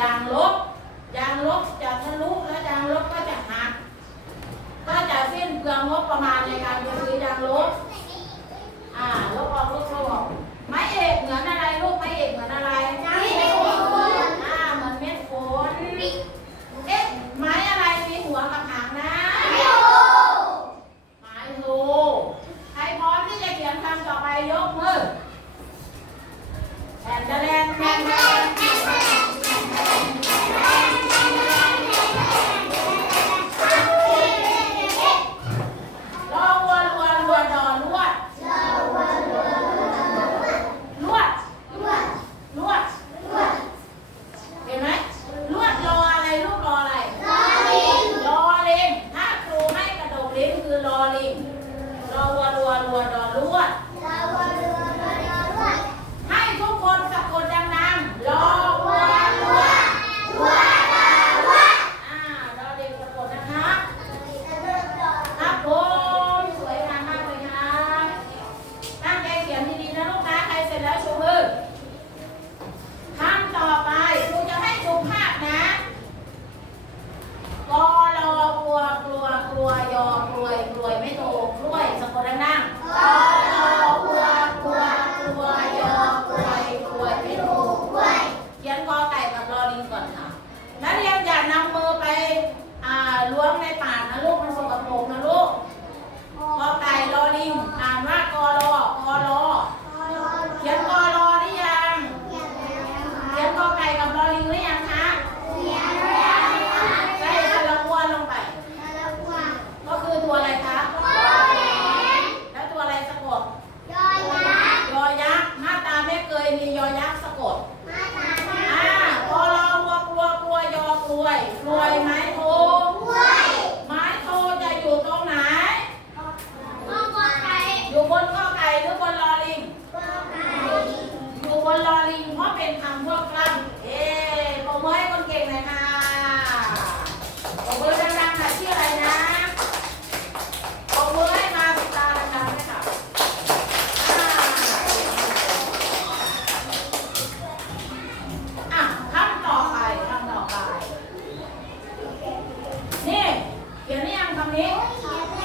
ยางลบ ยางลบจะทะลุและยางลบก็จะหักก็จะสิ้นเปลืองงบประมาณในการไปซื้อ รวยไหมโอ้ सामने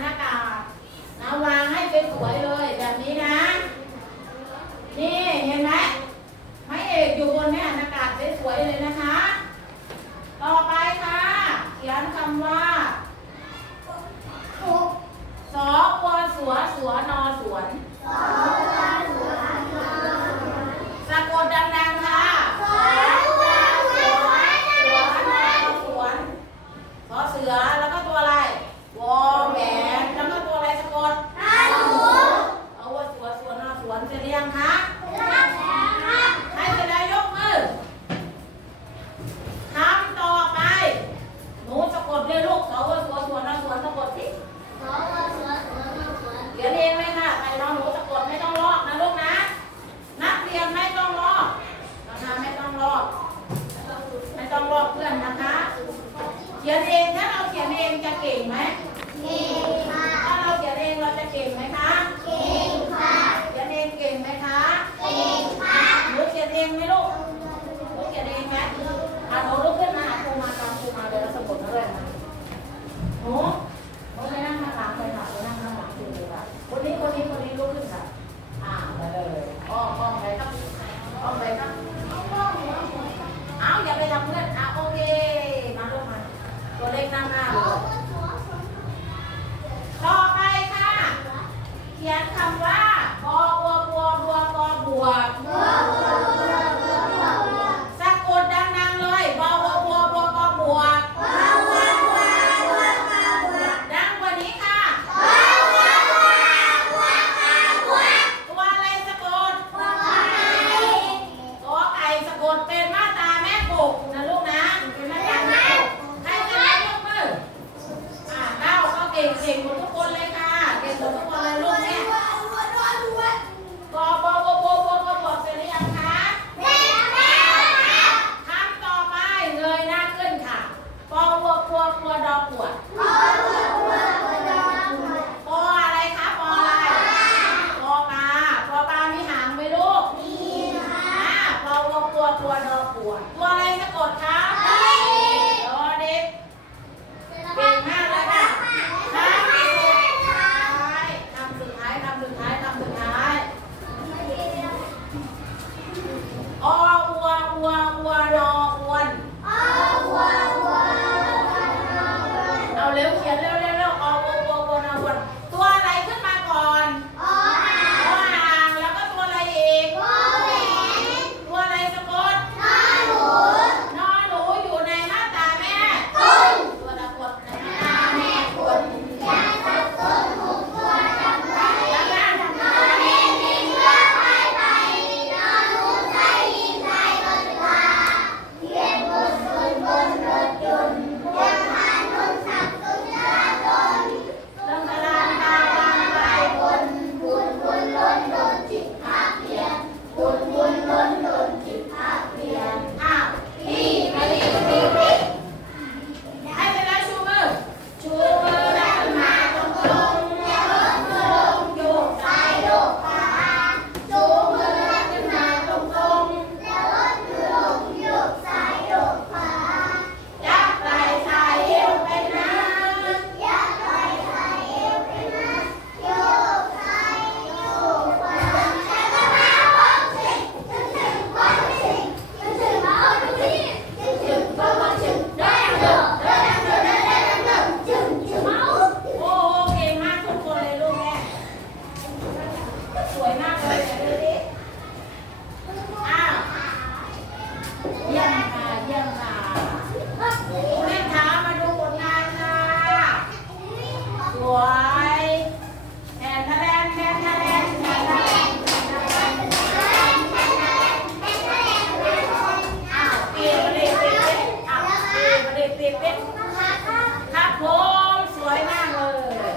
หน้ากากนะวางให้เป็นสวยเลยแบบนี้นะ นี่เห็นไหมไม้เอกอยู่บนแม่หน้ากากสวยเลยนะคะ ต่อไปค่ะ เขียนคำว่าสอวัวสัวสัวนอสวนสอ เยี่ค่ะยี่ค่ะแม่ค้ามาดูผลงานค่ะสวยแอนทะแลนแอนทะแลนแอนทะแลนแอนทะแลนแอนทะแลนแอนทะแลนแอนทะแลนอ้าวเปลี่ยนประเด็นเปลี่ยนประเด็นอ้าเปลี่ยประเปรีครับผมสวยมากเลย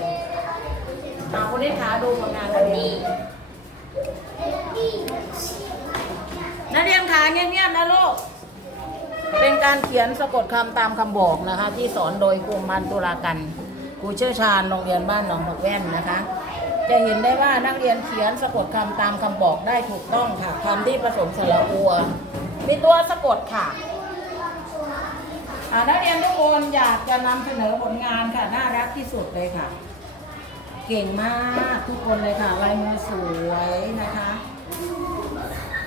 เอาผู้าวคนนี้าดูผลงานกันนักเรียนคะเงีย การเขียนสะกดคำตามคำบอกนะคะ ที่สอนโดยครูพันตุลากันครูเชี่ยวชาญโรงเรียนบ้านหนองผักแว่นนะคะ จะเห็นได้ว่านักเรียนเขียนสะกดคำตามคำบอกได้ถูกต้องค่ะคำที่ผสมสระอัว มีตัวสะกดค่ะนักเรียนทุกคนอยากจะนำเสนอผลงานค่ะน่ารักที่สุดเลยค่ะ เก่งมากทุกคนเลยค่ะลายมือสวยนะคะ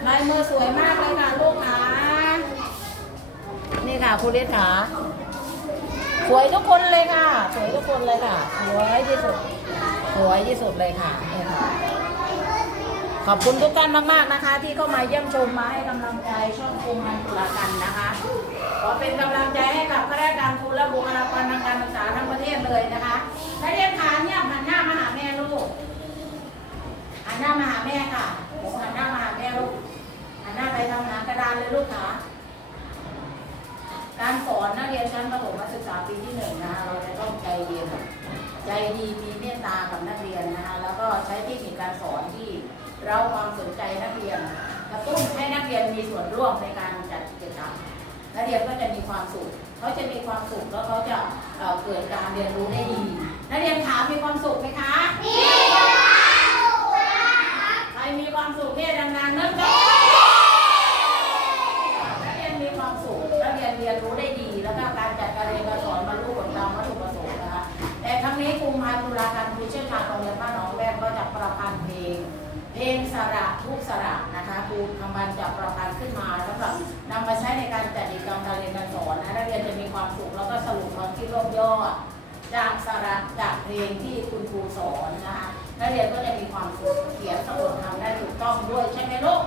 ลายมือสวยมากเลยค่ะลูก ค่ะคุณเลขาสวยทุกคนเลยค่ะ สวยทุกคนเลยค่ะ สวยที่สุด สวยที่สุดเลยค่ะนี่ค่ะ ขอบคุณทุกท่านมากมากนะคะ ที่เข้ามาเยี่ยมชมมาให้กำลังใจช่องโครงการตุลากันนะคะขอเป็นกำลังใจให้กับข้าราชการครูและบุคลากรทางการศึกษาทั้งประเทศเลยนะคะนักเรียนคะเนี่ยหันหน้ามาหาแม่ลูกหันหน้ามาหาแม่ค่ะผมหันหน้ามาหาแม่ลูกหันหน้าไปทำงานกระดานเลยลูกค่ะ การสอนนักเรียนชั้นประถมศึกษาปีที่หนึ่งนะคะเราจะต้องใจเย็นใจดีมีเมตตากับนักเรียนนะคะแล้วก็ใช้เทคนิคการสอนที่เราความสนใจนักเรียนกระตุ้นให้นักเรียนมีส่วนร่วมในการจัดกิจกรรมนักเรียนก็จะมีความสุขเขาจะมีความสุขแล้วเขาจะเอ่อเกิดการเรียนรู้ได้ดี นักเรียนขามีความสุขไหมคะมีใครมีความสุขเนี่ยดังๆนึกจะนักเรียนมีความสุขนักเรียนเรียนรู้ได้ดี แล้วก็ การการเรียนกาสอนบรรลุผลตามวัตถุประสงค์นะคะแต่ทั้งนี้กลุ่มพาตุลาการครูเชี่ยวชาญโรงเรียนบ้านหนองแวงก็จะประพันธ์เพลง เพลงสระทุกสระนะคะครูทำบันจะประพันธ์ขึ้นมาสำหรับนำมาใช้ในการจัดกิจกรรมการเรียนการสอนนะนักเรียนจะมีความสุขแล้วก็สรุปความคิดรวบยอดจากสระจากเพลงที่คุณครูสอนนะคะนักเรียนก็จะมีความสุขเขียนสะกดทำได้ถูกต้องด้วยใช่ไหมลูก